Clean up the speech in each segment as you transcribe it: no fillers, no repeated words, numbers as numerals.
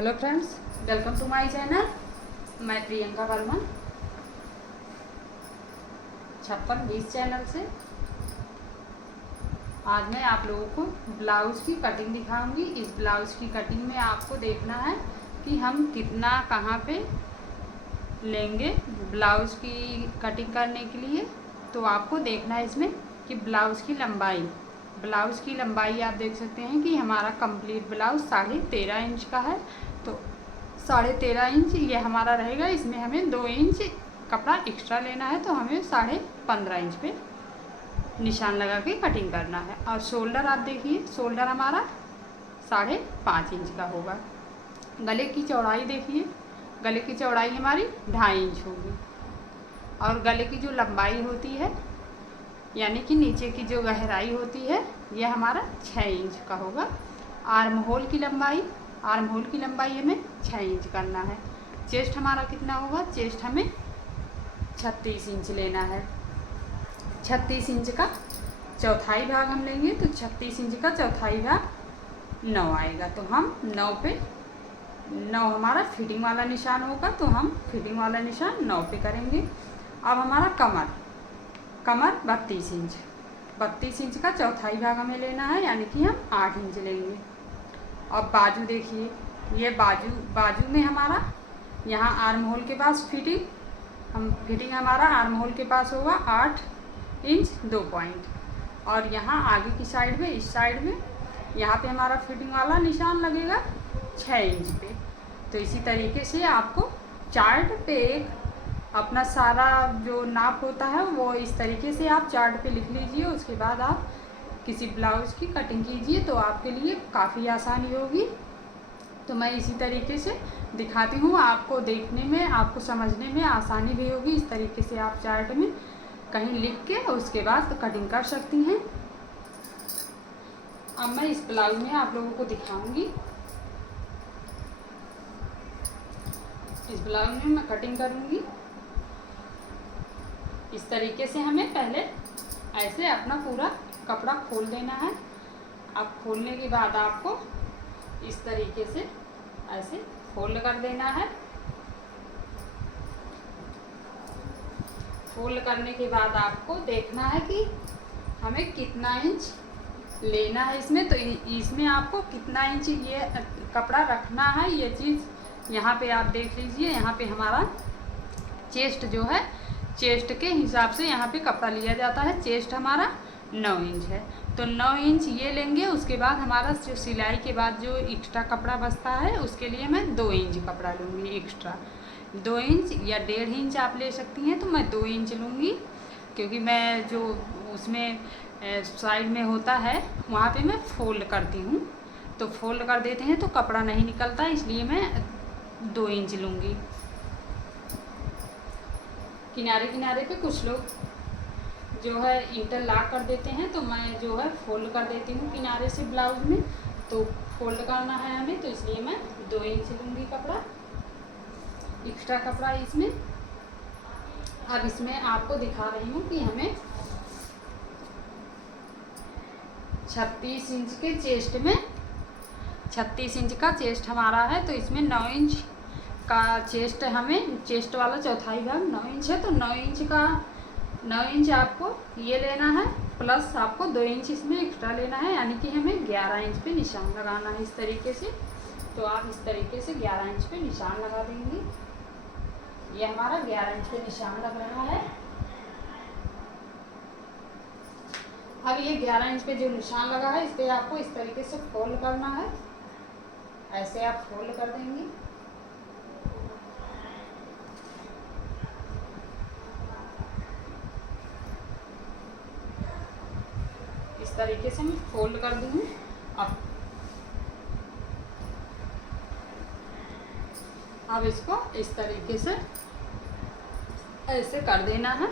Hello friends, welcome to my channel. मैं Priyanka Verma 5620 channel से। आज मैं आप लोगों को ब्लाउज़ की कटिंग दिखाऊंगी। इस ब्लाउज़ की कटिंग में आपको देखना है कि हम कितना कहाँ पे लेंगे ब्लाउज़ की कटिंग करने के लिए। तो आपको देखना है इसमें कि ब्लाउज़ की लंबाई आप देख सकते हैं कि हमारा कंप्लीट ब्लाउज़ 13.5 इंच का है। तो 13.5 इंच ये हमारा रहेगा। इसमें हमें 2 इंच कपड़ा एक्स्ट्रा लेना है, तो हमें 15.5 इंच पे निशान लगा के कटिंग करना है। और शोल्डर आप देखिए, शोल्डर हमारा 5.5 इंच का होगा। गले की चौड़ाई देखिए, गले की चौड़ाई हमारी 2.5 इंच होगी। और गले की जो लंबाई होती है यानी कि नीचे की जो गहराई होती है ये हमारा 6 इंच का होगा। आर्म होल की लंबाई हमें 6 इंच करना है। चेस्ट हमारा कितना होगा? चेस्ट हमें 36 इंच लेना है। 36 इंच का चौथाई भाग हम लेंगे, तो 36 इंच का चौथाई भाग 9 आएगा। तो हम 9 हमारा फिटिंग वाला निशान होगा, तो हम फिटिंग वाला निशान 9 पे करेंगे। अब हमारा कमर 32 इंच का चौथाई भाग हमें लेना है, यानी कि हम 8 इंच लेंगे। अब बाजू देखिए, ये बाजू में हमारा यहाँ आर्म होल के पास फिटिंग हमारा आर्म होल के पास होगा 8 इंच 2 पॉइंट। और यहाँ आगे की साइड में, इस साइड में यहाँ पे हमारा फिटिंग वाला निशान लगेगा 6 इंच पे। तो इसी तरीके से आपको चार्ट पे अपना सारा जो नाप होता है वो इस तरीके से आप चार्ट पे लिख लीजिए। उसके बाद आप किसी ब्लाउज़ की कटिंग कीजिए, तो आपके लिए काफ़ी आसानी होगी। तो मैं इसी तरीके से दिखाती हूँ, आपको देखने में, आपको समझने में आसानी भी होगी। इस तरीके से आप चार्ट में कहीं लिख के उसके बाद कटिंग कर सकती हैं। अब मैं इस ब्लाउज़ में आप लोगों को दिखाऊंगी। इस ब्लाउज़ में मैं कटिंग करूँगी। इस तरीके से हमें पहले ऐसे अपना पूरा कपड़ा खोल देना है। अब खोलने के बाद आपको इस तरीके से ऐसे फोल्ड कर देना है। फोल्ड करने के बाद आपको देखना है कि हमें कितना इंच लेना है इसमें। तो इसमें आपको कितना इंच ये कपड़ा रखना है, ये चीज़ यहाँ पे आप देख लीजिए। यहाँ पे हमारा चेस्ट जो है, चेस्ट के हिसाब से यहाँ पे कपड़ा लिया जाता है। चेस्ट हमारा 9 इंच है, तो 9 इंच ये लेंगे। उसके बाद हमारा जो सिलाई के बाद जो एक्स्ट्रा कपड़ा बचता है उसके लिए मैं 2 इंच कपड़ा लूँगी एक्स्ट्रा। 2 इंच या 1.5 इंच आप ले सकती हैं, तो मैं 2 इंच लूँगी, क्योंकि मैं जो उसमें साइड में होता है वहाँ पे मैं फोल्ड करती हूँ। तो फोल्ड कर देते हैं तो कपड़ा नहीं निकलता, इसलिए मैं 2 इंच लूँगी। किनारे पे कुछ लोग जो है इंटरलॉक कर देते हैं, तो मैं जो है फोल्ड कर देती हूँ किनारे से ब्लाउज में। तो फोल्ड करना है हमें, तो इसलिए मैं 2 इंच लूँगी कपड़ा, एक्स्ट्रा कपड़ा इसमें। अब इसमें आपको दिखा रही हूँ कि हमें 36 इंच के चेस्ट में, 36 इंच का चेस्ट हमारा है, तो इसमें 9 इंच का चेस्ट, हमें चेस्ट वाला चौथाई भाग 9 इंच है। तो 9 इंच आपको ये लेना है, प्लस आपको 2 इंच इसमें एक्स्ट्रा लेना है, यानी कि हमें 11 इंच पे निशान लगाना है इस तरीके से। तो आप इस तरीके से 11 इंच पे निशान लगा देंगे। ये हमारा 11 इंच पे निशान लग रहा है। अब ये 11 इंच पे जो निशान लगा है, इस पर आपको इस तरीके से फोल्ड करना है। ऐसे आप फोल्ड कर देंगे। इस तरीके से मैं फोल्ड कर दी हूँ। अब इसको इस तरीके से ऐसे कर देना है।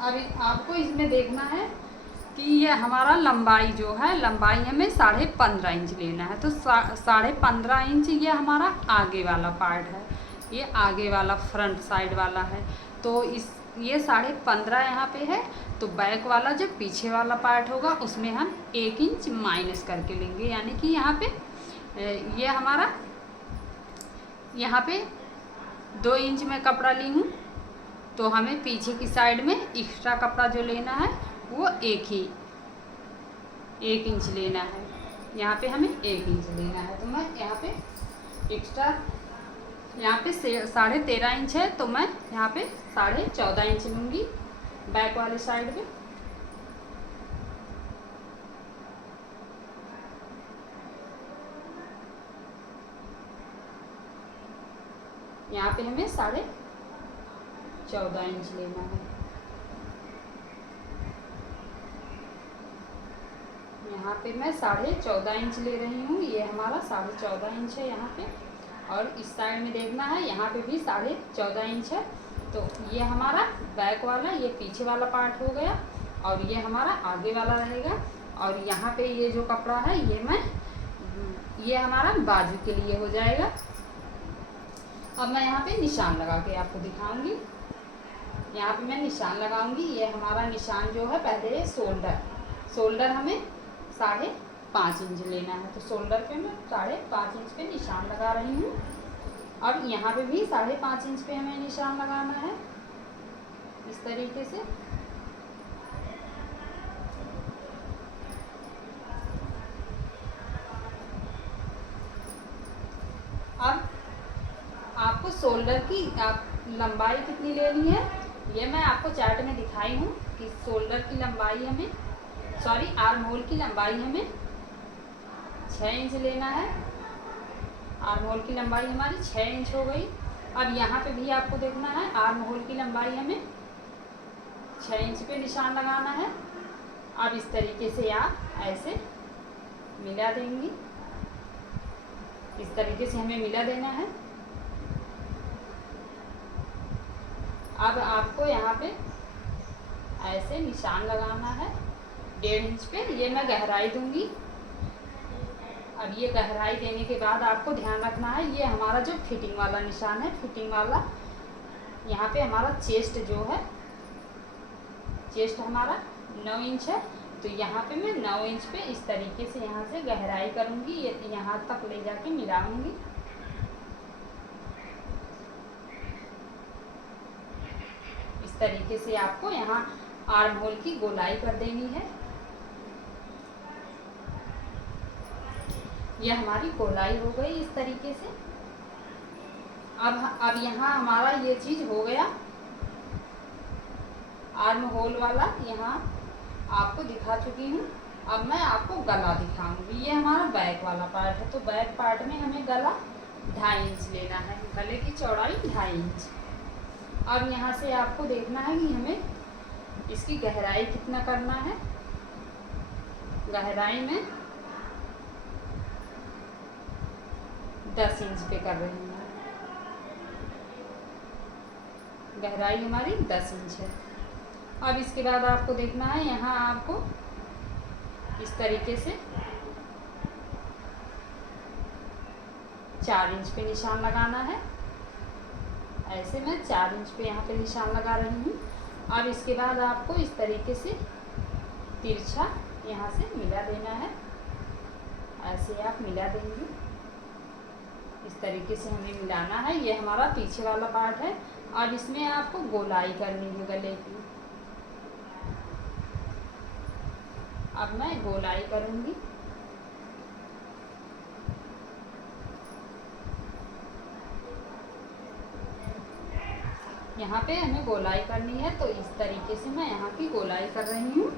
अब आपको इसमें देखना है कि ये हमारा लंबाई जो है, लंबाई हमें 15.5 इंच लेना है। तो 15.5 इंच ये हमारा आगे वाला पार्ट है, ये आगे वाला फ्रंट साइड वाला है। तो ये 15.5 यहाँ पे है, तो तो बैक वाला जो पीछे वाला पार्ट होगा उसमें हम 1 इंच माइनस करके लेंगे, यानी कि यहाँ पे ये हमारा यहाँ पे 2 इंच में कपड़ा ली हूँ, तो हमें पीछे की साइड में एक्स्ट्रा कपड़ा जो लेना है वो 1 इंच लेना है। यहाँ पे हमें 1 इंच लेना है, तो मैं यहाँ पे एक्स्ट्रा, यहाँ पे 13.5 इंच है, तो मैं यहाँ पे 14.5 इंच लूँगी बैक वाले साइड पे। यहाँ पे हमें 14.5 इंच लेना है। यहाँ पे मैं 14.5 इंच ले रही हूँ, ये हमारा 14.5 इंच है यहाँ पे। और इस साइड में देखना है, यहाँ पे भी 14.5 इंच है। तो ये हमारा बैक वाला, ये पीछे वाला पार्ट हो गया, और ये हमारा आगे वाला रहेगा। और यहाँ पे ये जो कपड़ा है ये हमारा बाजू के लिए हो जाएगा। अब मैं यहाँ पे निशान लगा के आपको दिखाऊंगी। यहाँ पे मैं निशान लगाऊंगी। ये हमारा निशान जो है, पहले शोल्डर हमें 5.5 इंच लेना है, तो शोल्डर पे मैं 5.5 इंच पे निशान लगा रही हूँ। और यहाँ पे भी 5.5 इंच पे हमें निशान लगाना है, इस तरीके से। अब आपको शोल्डर की लंबाई कितनी लेनी है, ये मैं आपको चार्ट में दिखाई हूँ कि शोल्डर की लंबाई हमें, आर्म होल की लंबाई हमें 6 इंच लेना है। आर्म होल की लंबाई हमारी 6 इंच हो गई। अब यहाँ पे भी आपको देखना है, आर्म होल की लंबाई हमें 6 इंच पे निशान लगाना है। अब इस तरीके से आप ऐसे मिला देंगी, इस तरीके से हमें मिला देना है। अब आपको यहाँ पे ऐसे निशान लगाना है 1.5 इंच पे, ये मैं गहराई दूंगी। अब ये गहराई देने के बाद आपको ध्यान रखना है, ये हमारा जो फिटिंग वाला निशान है, फिटिंग वाला यहाँ पे हमारा चेस्ट जो है, चेस्ट हमारा 9 इंच है, तो यहाँ पे मैं 9 इंच पे इस तरीके से यहाँ से गहराई करूँगी, ये यहाँ तक ले जाके मिलाऊंगी। इस तरीके से आपको यहाँ आर्म होल की गोलाई कर देनी है। यह हमारी गोलाई हो गई इस तरीके से। अब यहाँ हमारा ये चीज़ हो गया, आर्म होल वाला यहाँ आपको दिखा चुकी हूँ। अब मैं आपको गला दिखाऊंगी। ये हमारा बैक वाला पार्ट है, तो बैक पार्ट में हमें गला 2.5 इंच लेना है, गले की चौड़ाई 2.5 इंच। अब यहाँ से आपको देखना है कि हमें इसकी गहराई कितना करना है। गहराई में 10 इंच पे कर रही हूँ, गहराई हमारी 10 इंच है। अब इसके बाद आपको देखना है, यहाँ आपको इस तरीके से 4 इंच पे निशान लगाना है। ऐसे मैं 4 इंच पे यहाँ पे निशान लगा रही हूँ। अब इसके बाद आपको इस तरीके से तिरछा यहाँ से मिला देना है, ऐसे आप मिला देंगे। इस तरीके से हमें मिलाना है। ये हमारा पीछे वाला पार्ट है। अब इसमें आपको गोलाई करनी है गले की। अब मैं गोलाई करूँगी। यहाँ पे हमें गोलाई करनी है, तो इस तरीके से मैं यहाँ की गोलाई कर रही हूँ।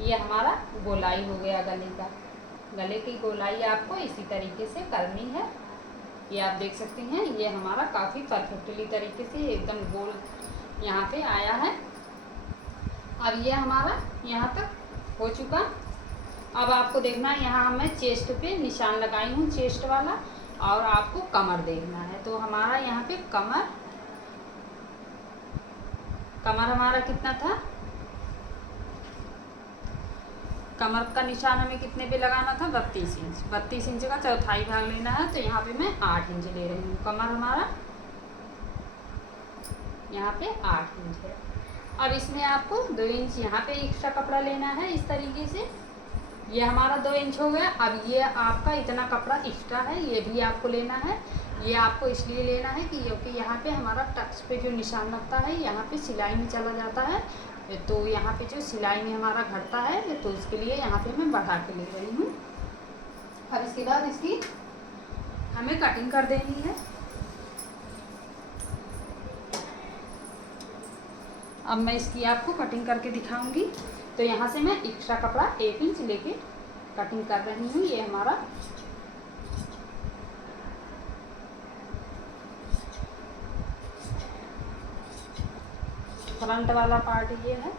ये हमारा गोलाई हो गया गले का। गले की गोलाई आपको इसी तरीके से करनी है। ये आप देख सकते हैं, ये हमारा काफ़ी परफेक्टली तरीके से एकदम गोल यहाँ पे आया है। अब ये हमारा यहाँ तक हो चुका। अब आपको देखना है, यहाँ मैं चेस्ट पे निशान लगाई हूँ, चेस्ट वाला। और आपको कमर देखना है। तो हमारा यहाँ पे कमर हमारा कितना था, कमर का निशान हमें कितने पे लगाना था, 32 इंच। 32 इंच का चौथाई भाग लेना है। तो यहाँ पे मैं 8 इंच ले रही हूँ। कमर हमारा यहाँ पे 8 इंच है। अब इसमें आपको 2 इंच यहाँ पे एक्स्ट्रा कपड़ा लेना है। इस तरीके से ये हमारा 2 इंच हो गया। अब ये आपका इतना कपड़ा एक्स्ट्रा है, ये भी आपको लेना है। ये आपको इसलिए लेना है कि क्योंकि यहाँ पे हमारा टक्स पे जो निशान लगता है, यहाँ पे सिलाई में चला जाता है। तो यहाँ पे जो सिलाई में हमारा घटता है, तो उसके लिए यहाँ पे मैं बढ़ा के ले रही हूँ। अब इसके बाद इसकी हमें कटिंग कर देनी है। अब मैं इसकी आपको कटिंग करके दिखाऊंगी। तो यहाँ से मैं एक्स्ट्रा कपड़ा 1 इंच लेके कटिंग कर रही हूँ। ये हमारा फ्रंट वाला पार्ट ये है।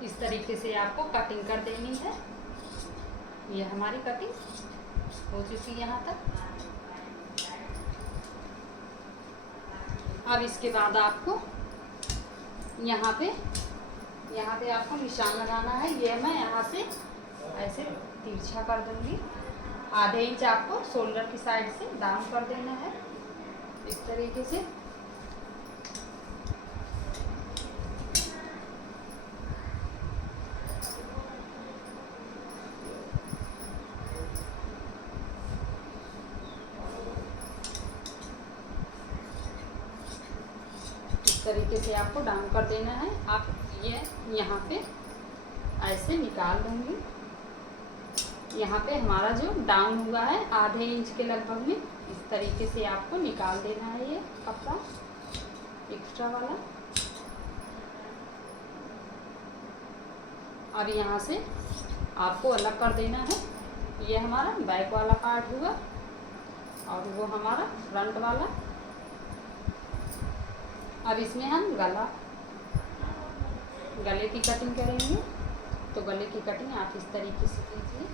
इस तरीके से आपको कटिंग कर देनी है। ये हमारी कटिंग हो चुकी है यहाँ तक। अब इसके बाद आपको यहाँ पे आपको निशान लगाना है। ये मैं यहाँ से ऐसे तिरछा कर दूंगी। आधे इंच आपको शोल्डर की साइड से डाउन कर देना है, इस तरीके से। तरीके से आपको डाउन कर देना है। आप ये यहाँ पे ऐसे निकाल दूंगी। यहाँ पे हमारा जो डाउन हुआ है आधे इंच के लगभग में, इस तरीके से आपको निकाल देना है ये कपड़ा एक्स्ट्रा वाला। अब यहाँ से आपको अलग कर देना है। ये हमारा बैक वाला पार्ट हुआ और वो हमारा फ्रंट वाला। अब इसमें हम गले की कटिंग करेंगे। तो गले की कटिंग आप इस तरीके से कीजिए।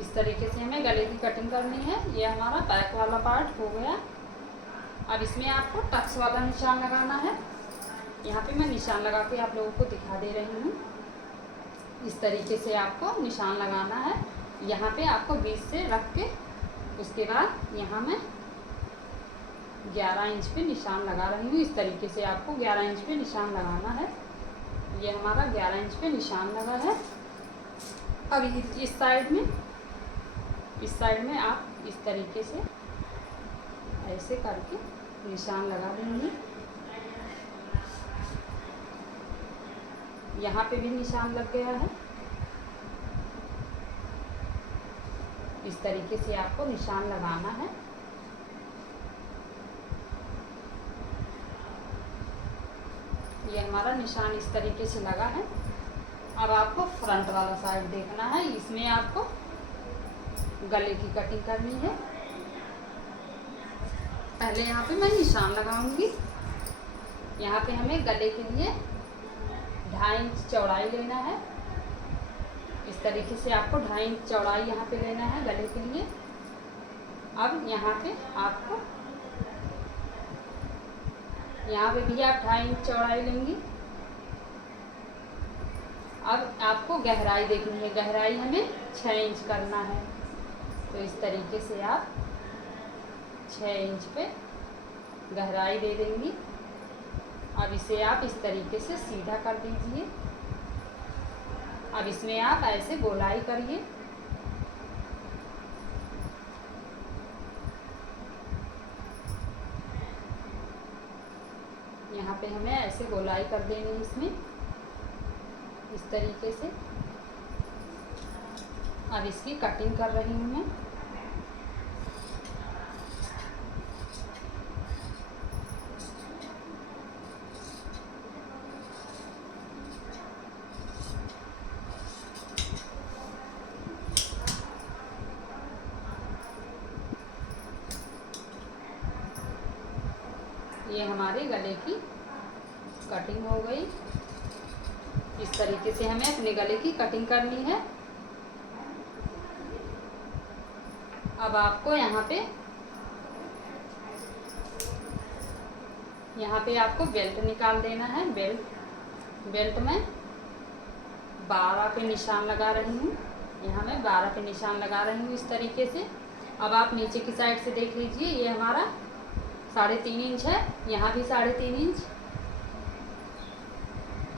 इस तरीके से हमें गले की कटिंग करनी है। ये हमारा बैक वाला पार्ट हो गया। अब इसमें आपको टक्स वाला निशान लगाना है। यहाँ पे मैं निशान लगा के आप लोगों को दिखा दे रही हूँ। इस तरीके से आपको निशान लगाना है। यहाँ पे आपको 20 से रख के उसके बाद यहाँ मैं 11 इंच पे निशान लगा रही हूँ। इस तरीके से आपको 11 इंच पे निशान लगाना है। ये हमारा 11 इंच पे निशान लगा है। अब इस साइड में आप इस तरीके से ऐसे करके निशान लगा देंगे। यहाँ पे भी निशान लग गया है। इस तरीके से आपको निशान लगाना है। ये हमारा निशान इस तरीके से लगा है। अब आपको फ्रंट वाला साइड देखना है। इसमें आपको गले की कटिंग करनी है। पहले यहाँ पे मैं निशान लगाऊंगी। यहाँ पे हमें गले के लिए 2.5 इंच चौड़ाई लेना है। इस तरीके से आपको 2.5 इंच चौड़ाई यहाँ पे लेना है गले के लिए। अब यहाँ पे भी आप 2.5 इंच चौड़ाई लेंगी। अब आपको गहराई देखनी है, गहराई हमें 6 इंच करना है। तो इस तरीके से आप 6 इंच पे गहराई दे देंगी। अब इसे आप इस तरीके से सीधा कर दीजिए। अब इसमें आप ऐसे गोलाई करिए। यहाँ पे हमें ऐसे गोलाई कर देनी है इसमें, इस तरीके से। अब इसकी कटिंग कर रही हूँ मैं। ये हमारे गले की कटिंग हो गई। इस तरीके से हमें अपने गले की कटिंग करनी है। अब आपको यहाँ पे आपको बेल्ट निकाल देना है। बेल्ट में 12 पे निशान लगा रही हूँ। यहाँ मैं 12 पे निशान लगा रही हूँ इस तरीके से। अब आप नीचे की साइड से देख लीजिए, ये हमारा 3.5 इंच है। यहाँ भी 3.5 इंच,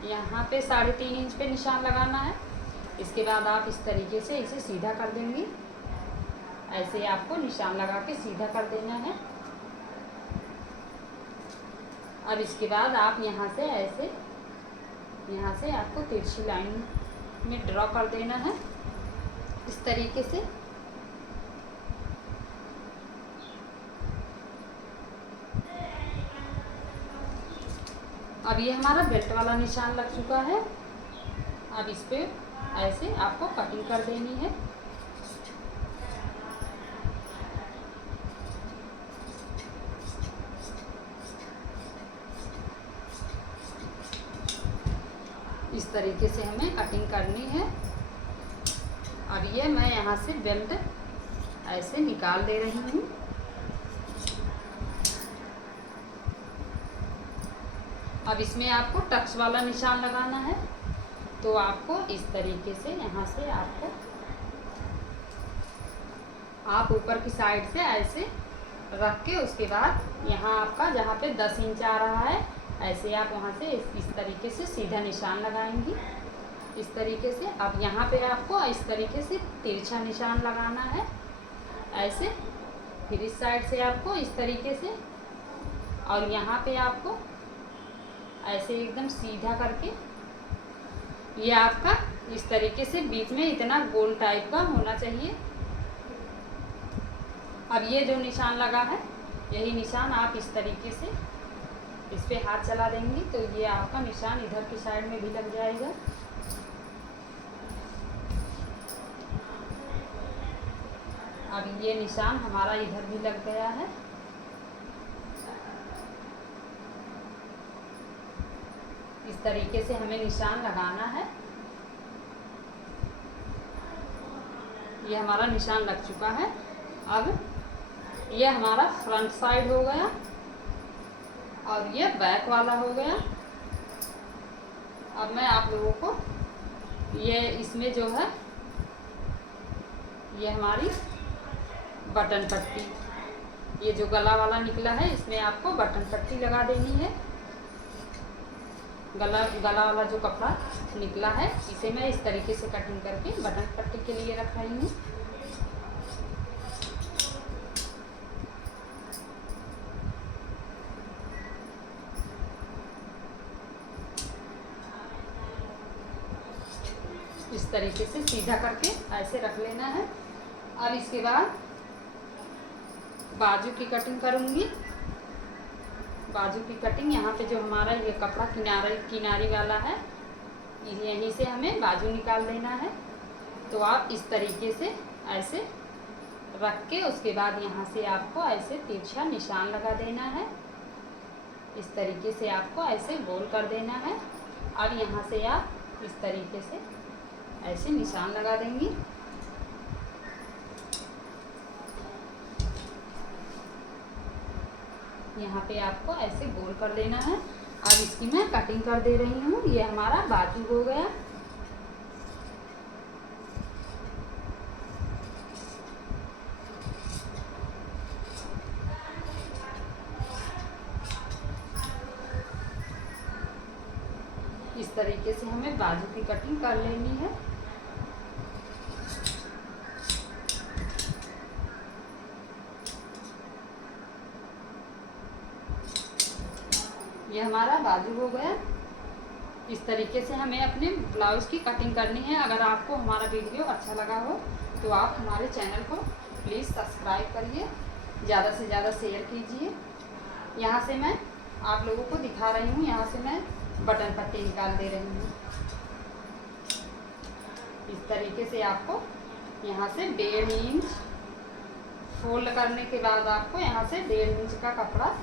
यहाँ पे 3.5 इंच पे निशान लगाना है। इसके बाद आप इस तरीके से इसे सीधा कर देंगी। ऐसे आपको निशान लगा के सीधा कर देना है। अब इसके बाद आप यहाँ से ऐसे, यहाँ से आपको तिरछी लाइन में ड्रॉ कर देना है इस तरीके से। अब ये हमारा बेल्ट वाला निशान लग चुका है। अब इस पे ऐसे आपको कटिंग कर देनी है। इस तरीके से हमें कटिंग करनी है। अब ये मैं यहाँ से बेल्ट ऐसे निकाल दे रही हूँ। अब इसमें आपको टक्स वाला निशान लगाना है। तो आपको इस तरीके से यहाँ से आप ऊपर की साइड से ऐसे रख के, उसके बाद यहाँ आपका जहाँ पे 10 इंच आ रहा है, ऐसे आप वहाँ से इस तरीके से सीधा निशान लगाएंगी इस तरीके से। अब यहाँ पे आपको इस तरीके से तिरछा निशान लगाना है ऐसे। फिर इस साइड से आपको इस तरीके से, और यहाँ पे आपको ऐसे एकदम सीधा करके, ये आपका इस तरीके से बीच में इतना गोल टाइप का होना चाहिए। अब ये जो निशान लगा है, यही निशान आप इस तरीके से इस पे हाथ चला देंगी तो ये आपका निशान इधर की साइड में भी लग जाएगा। अब ये निशान हमारा इधर भी लग गया है। इस तरीके से हमें निशान लगाना है। ये हमारा निशान लग चुका है। अब ये हमारा फ्रंट साइड हो गया और ये बैक वाला हो गया। अब मैं आप लोगों को ये इसमें जो है, ये हमारी बटन पट्टी, ये जो गला वाला निकला है, इसमें आपको बटन पट्टी लगा देनी है। गला वाला जो कपड़ा निकला है, इसे मैं इस तरीके से कटिंग करके बटन पट्टी के लिए रख रही हूँ। इस तरीके से सीधा करके ऐसे रख लेना है। अब इसके बाद बाजू की कटिंग करूँगी। बाजू की कटिंग, यहाँ पे जो हमारा ये कपड़ा किनारी वाला है, यहीं से हमें बाजू निकाल लेना है। तो आप इस तरीके से ऐसे रख के, उसके बाद यहाँ से आपको ऐसे तिरछा निशान लगा देना है। इस तरीके से आपको ऐसे गोल कर देना है। अब यहाँ से आप इस तरीके से ऐसे निशान लगा देंगी। यहाँ पे आपको ऐसे गोल कर देना है। अब इसकी मैं कटिंग कर दे रही हूँ। ये हमारा बाजू हो गया। तरीके से हमें बाजू की कटिंग कर लेनी है। ये हमारा बाजू हो गया। इस तरीके से हमें अपने ब्लाउज़ की कटिंग करनी है। अगर आपको हमारा वीडियो अच्छा लगा हो तो आप हमारे चैनल को प्लीज़ सब्सक्राइब करिए, ज़्यादा से ज़्यादा शेयर कीजिए। यहाँ से मैं आप लोगों को दिखा रही हूँ, यहाँ से मैं बटन पट्टी निकाल दे रही हूँ। इस तरीके से आपको यहाँ से 1.5 इंच फोल्ड करने के बाद आपको यहाँ से 1.5 इंच का कपड़ा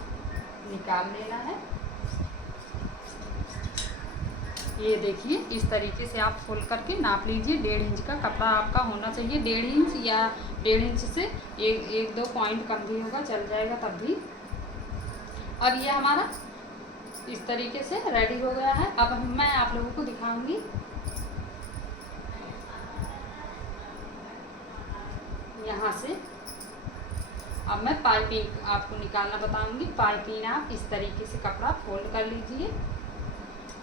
निकाल लेना है। ये देखिए, इस तरीके से आप फोल्ड करके नाप लीजिए। 1.5 इंच का कपड़ा आपका होना चाहिए। 1.5 इंच या 1.5 इंच से एक दो पॉइंट कम भी होगा, चल जाएगा तब भी। अब ये हमारा इस तरीके से रेडी हो गया है। अब मैं आप लोगों को दिखाऊंगी यहाँ से। अब मैं पाइपिंग आपको निकालना बताऊंगी। पाइपिंग आप इस तरीके से कपड़ा फोल्ड कर लीजिए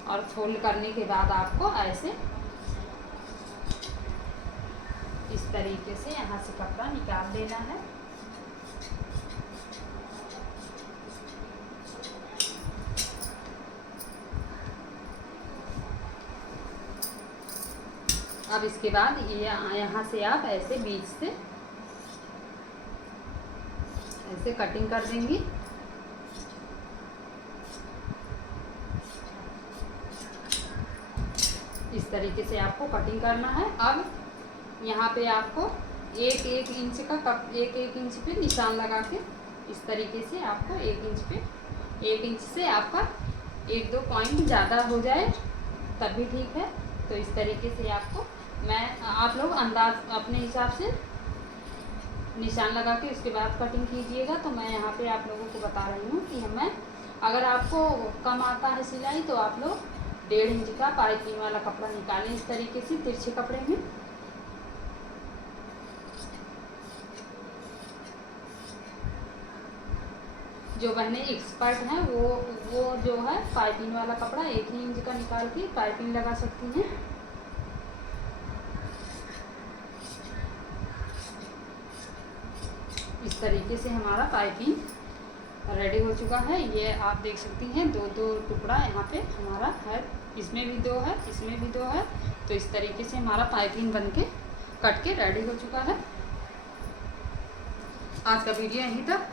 और फोल्ड करने के बाद आपको ऐसे इस तरीके से यहाँ से कपड़ा निकाल देना है। अब इसके बाद ये यहाँ से आप ऐसे बीच से ऐसे कटिंग कर देंगी। इस तरीके से आपको कटिंग करना है। अब यहाँ पे आपको एक इंच का एक इंच पे निशान लगा के इस तरीके से आपको 1 इंच पे 1 इंच से आपका 1-2 पॉइंट ज़्यादा हो जाए तब भी ठीक है। तो इस तरीके से आपको आप लोग अंदाज अपने हिसाब से निशान लगा के उसके बाद कटिंग कीजिएगा। तो मैं यहाँ पे आप लोगों को बता रही हूँ कि अगर आपको कम आता है सिलाई तो आप लोग 1.5 इंच का पाइपिंग वाला कपड़ा निकालें इस तरीके से तिरछे कपड़े में। जो बहनें एक्सपर्ट हैं वो जो है पाइपिंग वाला कपड़ा 1 ही इंच का निकाल के पाइपिंग लगा सकती हैं। इस तरीके से हमारा पाइपिंग रेडी हो चुका है। ये आप देख सकती हैं 2-2 टुकड़ा यहाँ पे हमारा है, इसमें भी 2 है, इसमें भी 2 है। तो इस तरीके से हमारा पाइपिंग बनके कट के रेडी हो चुका है। आज का वीडियो यहीं तक।